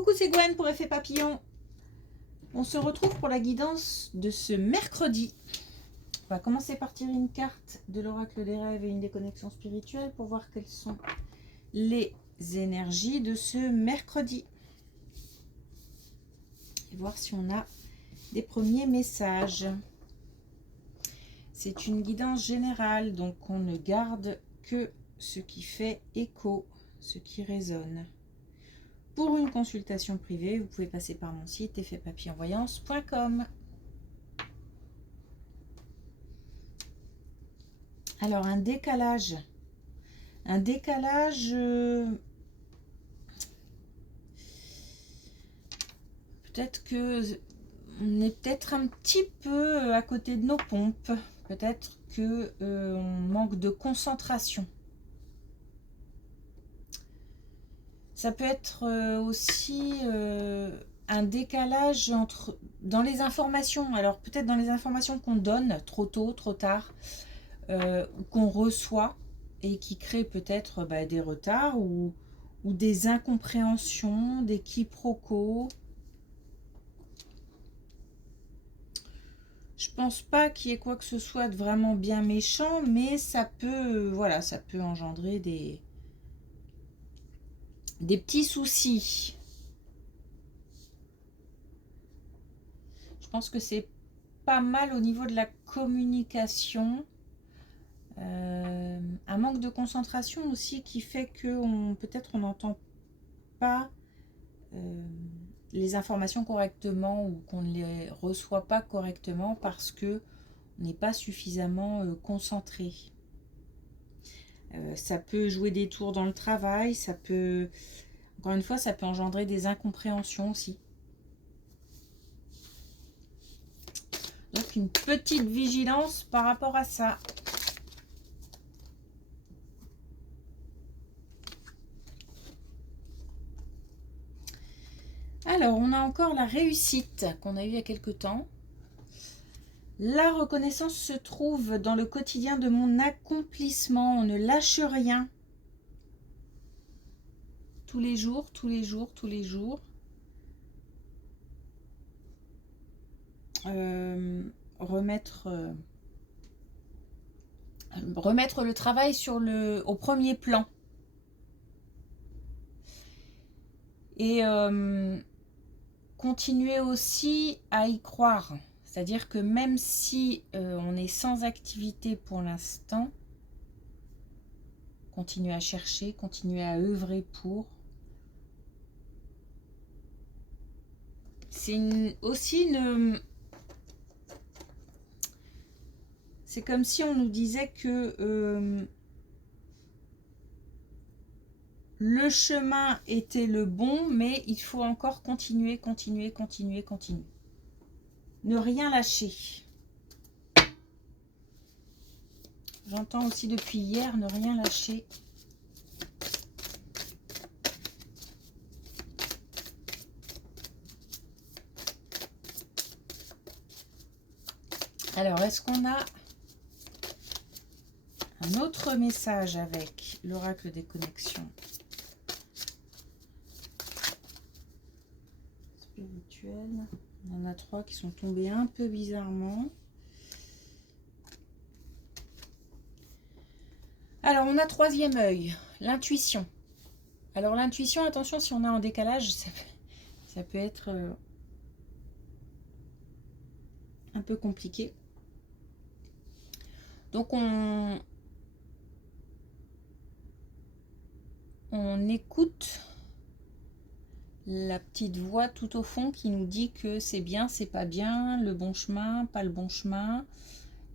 Coucou, c'est Gwen pour Effet Papillon. On se retrouve pour la guidance de ce mercredi. On va commencer par tirer une carte de l'oracle des rêves et une des connexions spirituelles pour voir quelles sont les énergies de ce mercredi. Et voir si on a des premiers messages. C'est une guidance générale, donc on ne garde que ce qui fait écho, ce qui résonne. Pour une consultation privée, vous pouvez passer par mon site effetpapillonvoyance.com. Alors, un décalage. Peut-être que on est peut-être un petit peu à côté de nos pompes. Peut-être que on manque de concentration. Ça peut être aussi un décalage dans les informations. Alors peut-être dans les informations qu'on donne trop tôt, trop tard, qu'on reçoit et qui crée peut-être des retards ou des incompréhensions, des quiproquos. Je pense pas qu'il y ait quoi que ce soit de vraiment bien méchant, mais ça peut, ça peut engendrer des petits soucis. Je pense que c'est pas mal au niveau de la communication. Un manque de concentration aussi qui fait que peut-être on n'entend pas les informations correctement ou qu'on ne les reçoit pas correctement parce que on n'est pas suffisamment concentré. Ça peut jouer des tours dans le travail, ça peut, encore une fois, ça peut engendrer des incompréhensions aussi. Donc une petite vigilance par rapport à ça. Alors, on a encore la réussite qu'on a eue il y a quelque temps. La reconnaissance se trouve dans le quotidien de mon accomplissement. On ne lâche rien. Tous les jours, tous les jours, tous les jours. Remettre le travail au premier plan. Et continuer aussi à y croire. C'est-à-dire que même si on est sans activité pour l'instant, continuer à chercher, continuer à œuvrer pour. C'est aussi une... C'est comme si on nous disait que le chemin était le bon, mais il faut encore continuer, continuer, continuer, continuer. Ne rien lâcher. J'entends aussi depuis hier, ne rien lâcher. Alors, est-ce qu'on a un autre message avec l'oracle des connexions spirituelles? On en a 3 qui sont tombés un peu bizarrement. Alors, on a 3e œil, l'intuition. Alors, l'intuition, attention, si on est en décalage, ça peut être un peu compliqué. Donc, on écoute la petite voix tout au fond qui nous dit que c'est bien, c'est pas bien, le bon chemin, pas le bon chemin,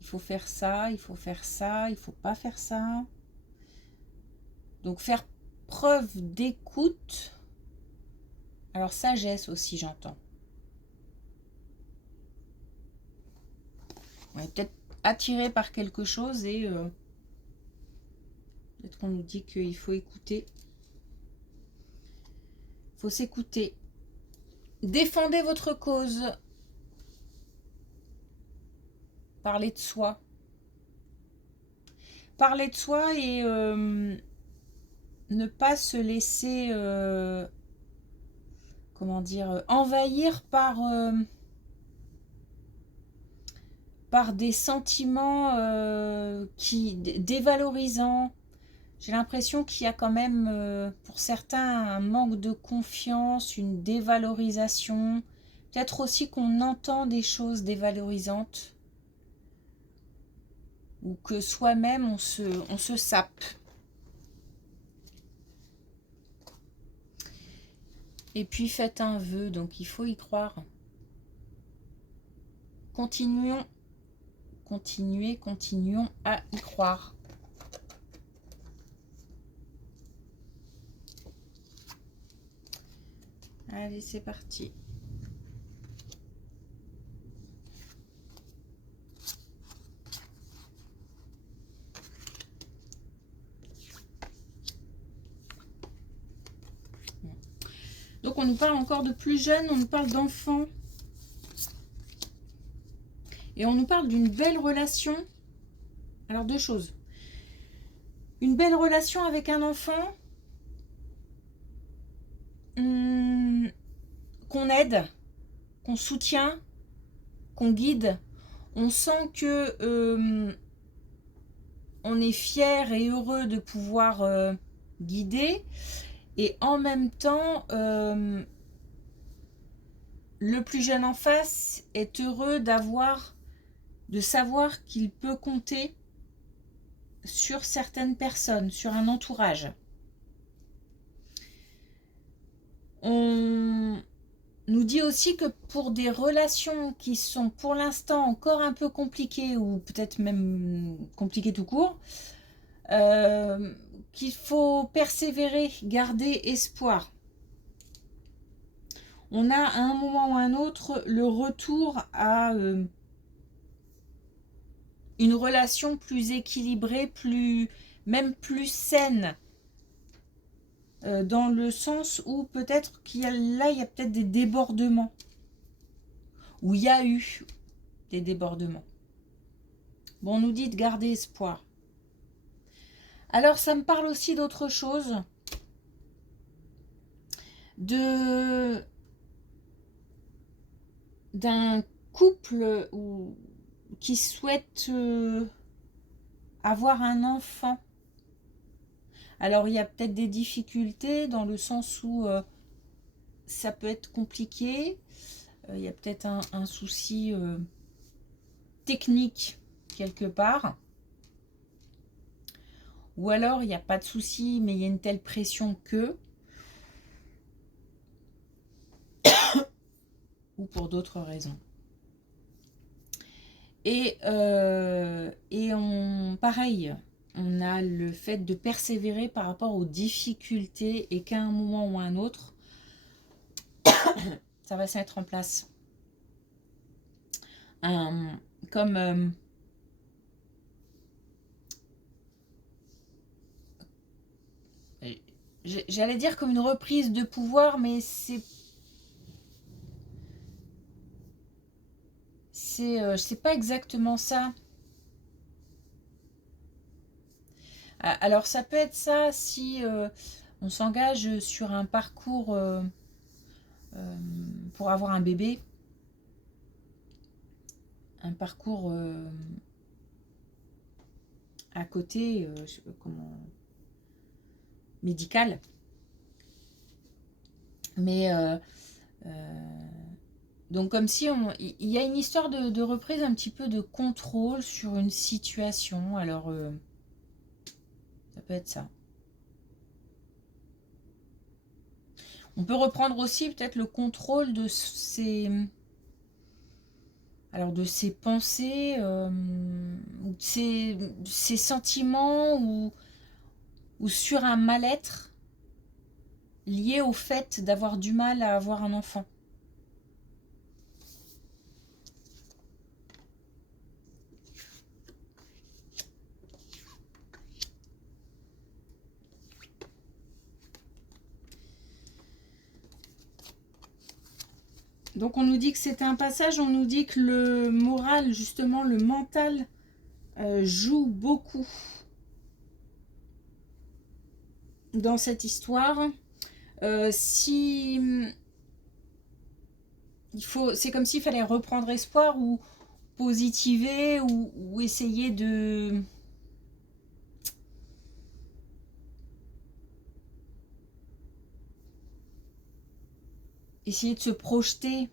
il faut faire ça, il faut faire ça, il faut pas faire ça. Donc faire preuve d'écoute. Alors sagesse aussi, j'entends. On est peut-être attiré par quelque chose et peut-être qu'on nous dit qu'il faut écouter. Il faut s'écouter. Défendez votre cause. Parlez de soi. Parler de soi et ne pas se laisser comment dire, envahir par des sentiments dévalorisants. J'ai l'impression qu'il y a quand même, pour certains, un manque de confiance, une dévalorisation. Peut-être aussi qu'on entend des choses dévalorisantes. Ou que soi-même, on se sape. Et puis faites un vœu, donc il faut y croire. Continuons à y croire. Allez, c'est parti. Donc on nous parle encore de plus jeunes, on nous parle d'enfants. Et on nous parle d'une belle relation. Alors deux choses. Une belle relation avec un enfant qu'on aide, qu'on soutient, qu'on guide. On sent que on est fier et heureux de pouvoir guider. Et en même temps, le plus jeune en face est heureux de savoir qu'il peut compter sur certaines personnes, sur un entourage. On nous dit aussi que pour des relations qui sont pour l'instant encore un peu compliquées, ou peut-être même compliquées tout court, qu'il faut persévérer, garder espoir. On a à un moment ou à un autre le retour à une relation plus équilibrée, même plus saine, dans le sens où peut-être il y a peut-être des débordements, où il y a eu des débordements. Bon, on nous dit de garder espoir. Alors, ça me parle aussi d'autre chose, d'un couple qui souhaite avoir un enfant. Alors, il y a peut-être des difficultés dans le sens où ça peut être compliqué. Il y a peut-être un souci technique quelque part. Ou alors, il n'y a pas de souci, mais il y a une telle pression que... ou pour d'autres raisons. Et pareil, on a le fait de persévérer par rapport aux difficultés et qu'à un moment ou à un autre, ça va se mettre en place. J'allais dire comme une reprise de pouvoir, mais c'est pas exactement ça. Alors ça peut être ça si on s'engage sur un parcours pour avoir un bébé, un parcours à côté, je sais pas comment, médical, mais donc comme si il y a une histoire de reprise, un petit peu de contrôle sur une situation. Alors ça peut être ça. On peut reprendre aussi peut-être le contrôle de ses pensées, de ses sentiments, ou sur un mal-être lié au fait d'avoir du mal à avoir un enfant. Donc on nous dit que c'était un passage, on nous dit que le moral, justement le mental, joue beaucoup dans cette histoire. Si c'est comme s'il fallait reprendre espoir ou positiver ou essayer de... Essayer de se projeter.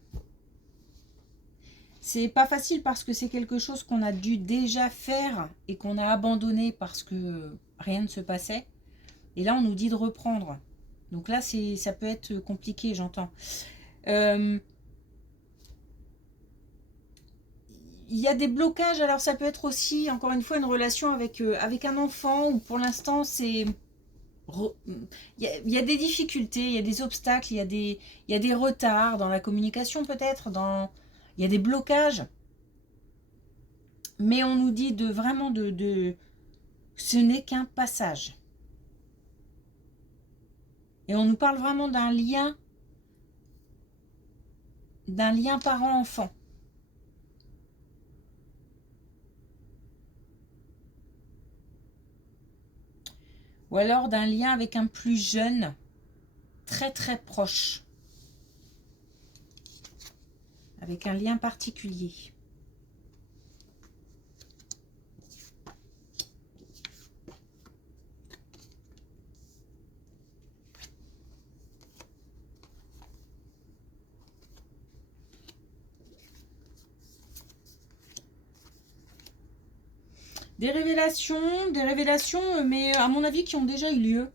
C'est pas facile parce que c'est quelque chose qu'on a dû déjà faire et qu'on a abandonné parce que rien ne se passait. Et là, on nous dit de reprendre. Donc là, ça peut être compliqué, j'entends. Il y a des blocages, alors ça peut être aussi, encore une fois, une relation avec un enfant où pour l'instant, c'est... Il y a des difficultés, il y a des obstacles, il y a des retards dans la communication peut-être, il y a des blocages. Mais on nous dit vraiment ce n'est qu'un passage. Et on nous parle vraiment d'un lien parent-enfant. Ou alors d'un lien avec un plus jeune, très très proche. Avec un lien particulier. Des révélations, mais à mon avis qui ont déjà eu lieu.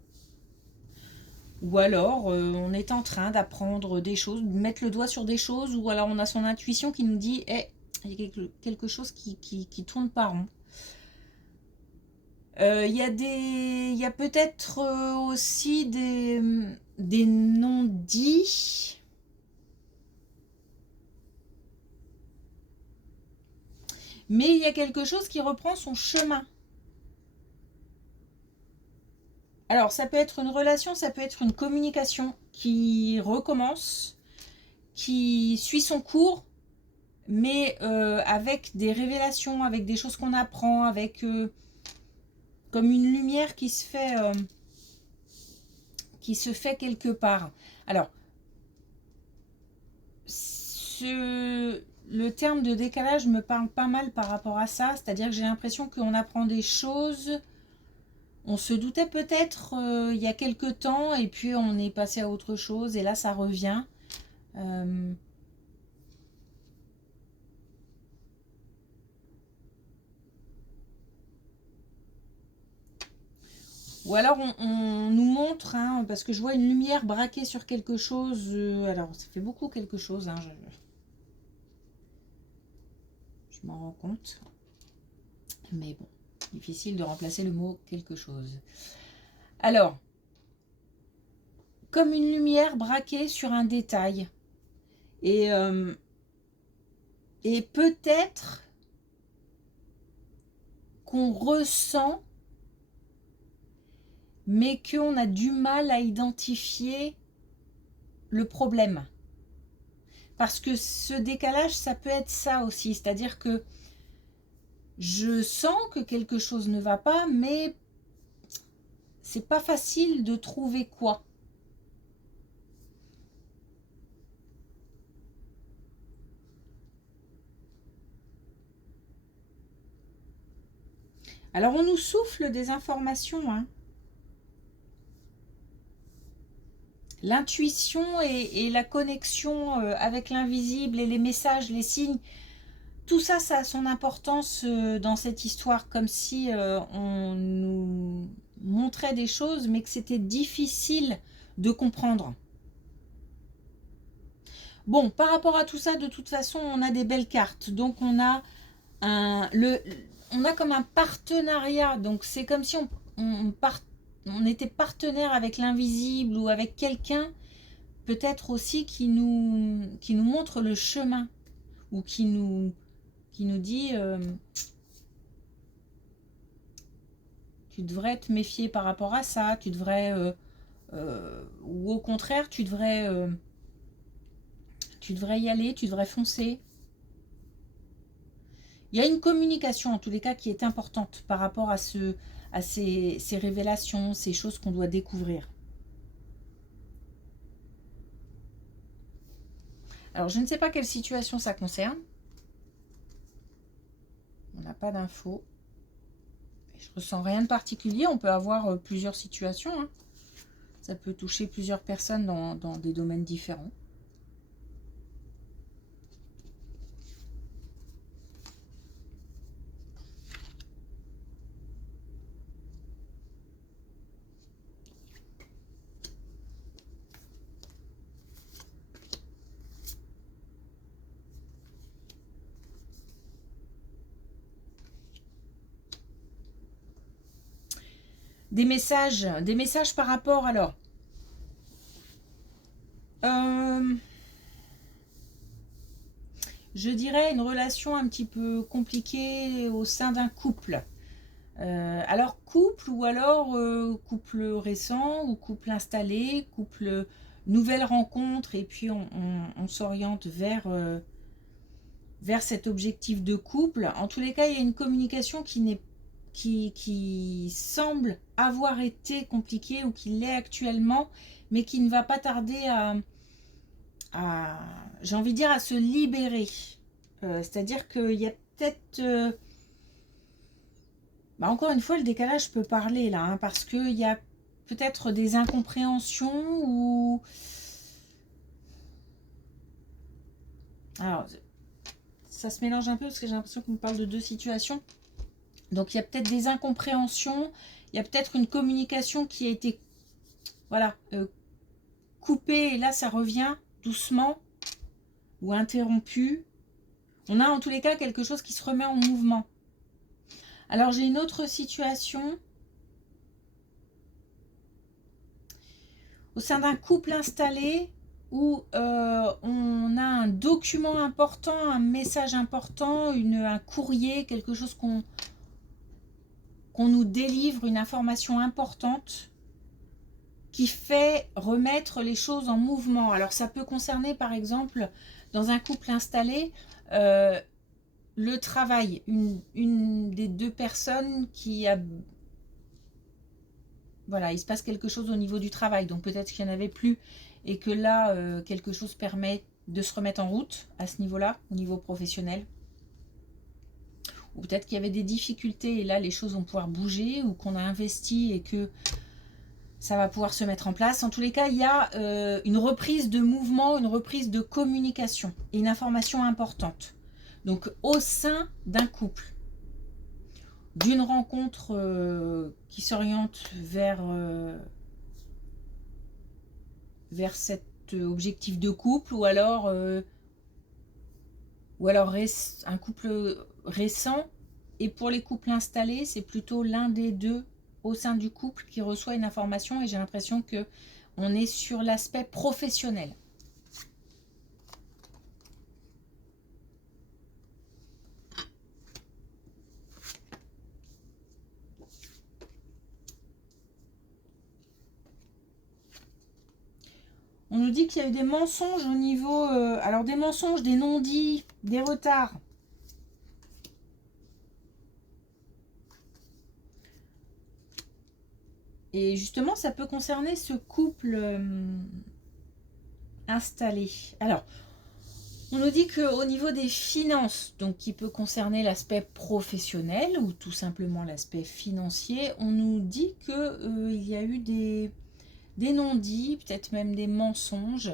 Ou alors on est en train d'apprendre des choses, de mettre le doigt sur des choses, ou alors on a son intuition qui nous dit hey, il y a quelque chose qui tourne pas rond. Il y a peut-être aussi des non-dits. Mais il y a quelque chose qui reprend son chemin. Alors, ça peut être une relation, ça peut être une communication qui recommence, qui suit son cours, mais avec des révélations, avec des choses qu'on apprend, avec comme une lumière qui se fait quelque part. Alors, le terme de décalage me parle pas mal par rapport à ça, c'est-à-dire que j'ai l'impression qu'on apprend des choses, on se doutait peut-être il y a quelque temps et puis on est passé à autre chose et là ça revient. Ou alors on nous montre, hein, parce que je vois une lumière braquée sur quelque chose, alors ça fait beaucoup quelque chose, hein, je m'en rends compte. Mais bon, difficile de remplacer le mot quelque chose. Alors, comme une lumière braquée sur un détail. Et peut-être qu'on ressent, mais qu'on a du mal à identifier le problème. Parce que ce décalage, ça peut être ça aussi. C'est-à-dire que je sens que quelque chose ne va pas, mais c'est pas facile de trouver quoi. Alors on nous souffle des informations, hein. L'intuition et la connexion avec l'invisible et les messages, les signes, tout ça, ça a son importance dans cette histoire, comme si on nous montrait des choses, mais que c'était difficile de comprendre. Bon, par rapport à tout ça, de toute façon, on a des belles cartes. Donc, on a comme un partenariat. Donc, c'est comme si on était partenaire avec l'invisible ou avec quelqu'un, peut-être aussi qui nous montre le chemin ou qui nous dit tu devrais te méfier par rapport à ça, tu devrais ou au contraire tu devrais y aller, tu devrais foncer. Il y a une communication en tous les cas qui est importante par rapport à ces révélations, ces choses qu'on doit découvrir. Alors, je ne sais pas quelle situation ça concerne. On n'a pas d'infos. Je ressens rien de particulier. On peut avoir plusieurs situations, hein. Ça peut toucher plusieurs personnes dans des domaines différents. Des messages par rapport alors. Je dirais une relation un petit peu compliquée au sein d'un couple. Alors couple ou alors couple récent ou couple installé, couple nouvelle rencontre et puis on s'oriente vers cet objectif de couple. En tous les cas, il y a une communication qui semble avoir été compliquée ou qui l'est actuellement, mais qui ne va pas tarder j'ai envie de dire, à se libérer. C'est-à-dire qu'il y a peut-être... encore une fois, le décalage peut parler là, hein, parce qu'il y a peut-être des incompréhensions ou... Alors, ça se mélange un peu parce que j'ai l'impression qu'on me parle de deux situations. Donc, il y a peut-être des incompréhensions, il y a peut-être une communication qui a été, voilà, coupée, et là, ça revient doucement ou interrompu. On a en tous les cas quelque chose qui se remet en mouvement. Alors, j'ai une autre situation. Au sein d'un couple installé où on a un document important, un message important, un courrier, quelque chose qu'on nous délivre, une information importante qui fait remettre les choses en mouvement. Alors ça peut concerner par exemple dans un couple installé le travail, une des deux personnes qui a... Voilà, il se passe quelque chose au niveau du travail, donc peut-être qu'il n'y en avait plus et que là, quelque chose permet de se remettre en route à ce niveau-là, au niveau professionnel. Ou peut-être qu'il y avait des difficultés et là, les choses vont pouvoir bouger ou qu'on a investi et que ça va pouvoir se mettre en place. En tous les cas, il y a une reprise de mouvement, une reprise de communication et une information importante. Donc, au sein d'un couple, d'une rencontre qui s'oriente vers cet objectif de couple ou alors un couple récent. Et pour les couples installés, c'est plutôt l'un des deux au sein du couple qui reçoit une information et j'ai l'impression que on est sur l'aspect professionnel. On nous dit qu'il y a eu des mensonges au niveau... alors des mensonges, des non-dits, des retards. Et justement, ça peut concerner ce couple installé. Alors, on nous dit qu'au niveau des finances, donc qui peut concerner l'aspect professionnel ou tout simplement l'aspect financier, on nous dit qu'il y a eu des non-dits, peut-être même des mensonges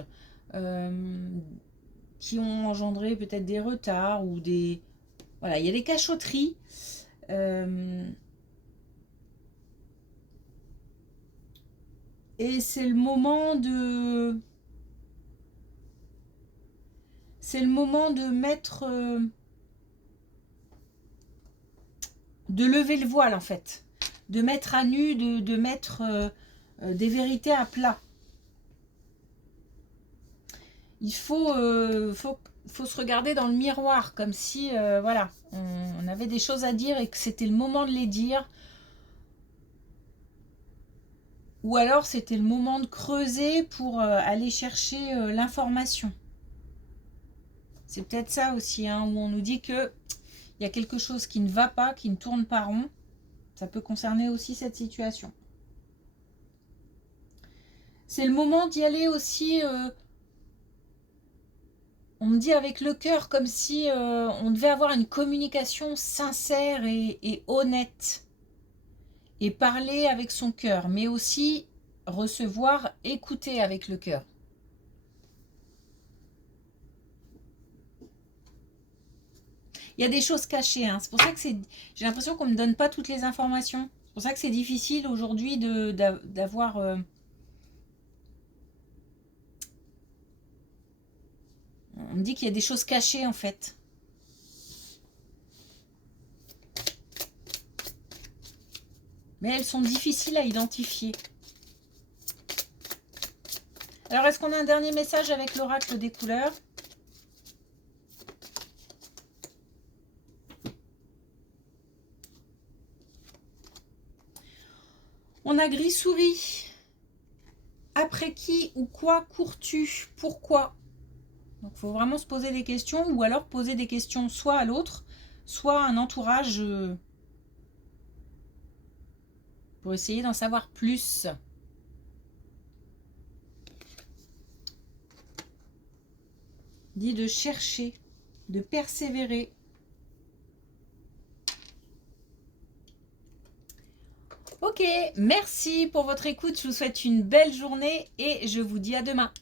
qui ont engendré peut-être des retards ou des... Voilà, il y a des cachotteries. Et c'est le moment de... C'est le moment de mettre... de lever le voile en fait. De mettre à nu, de mettre des vérités à plat. Il faut se regarder dans le miroir comme si voilà, on avait des choses à dire et que c'était le moment de les dire. Ou alors c'était le moment de creuser pour aller chercher l'information. C'est peut-être ça aussi, hein, où on nous dit que il y a quelque chose qui ne va pas, qui ne tourne pas rond. Ça peut concerner aussi cette situation. C'est le moment d'y aller aussi. On me dit avec le cœur, comme si on devait avoir une communication sincère et honnête. Et parler avec son cœur, mais aussi recevoir, écouter avec le cœur. Il y a des choses cachées, hein. C'est pour ça que j'ai l'impression qu'on ne me donne pas toutes les informations. C'est pour ça que c'est difficile aujourd'hui d'avoir... On me dit qu'il y a des choses cachées en fait. Mais elles sont difficiles à identifier. Alors, est-ce qu'on a un dernier message avec l'oracle des couleurs ? On a gris-souris. Après qui ou quoi cours-tu ? Pourquoi ? Donc, il faut vraiment se poser des questions ou alors poser des questions soit à l'autre, soit à un entourage pour essayer d'en savoir plus. Dit de chercher, de persévérer. Ok, merci pour votre écoute. Je vous souhaite une belle journée et je vous dis à demain.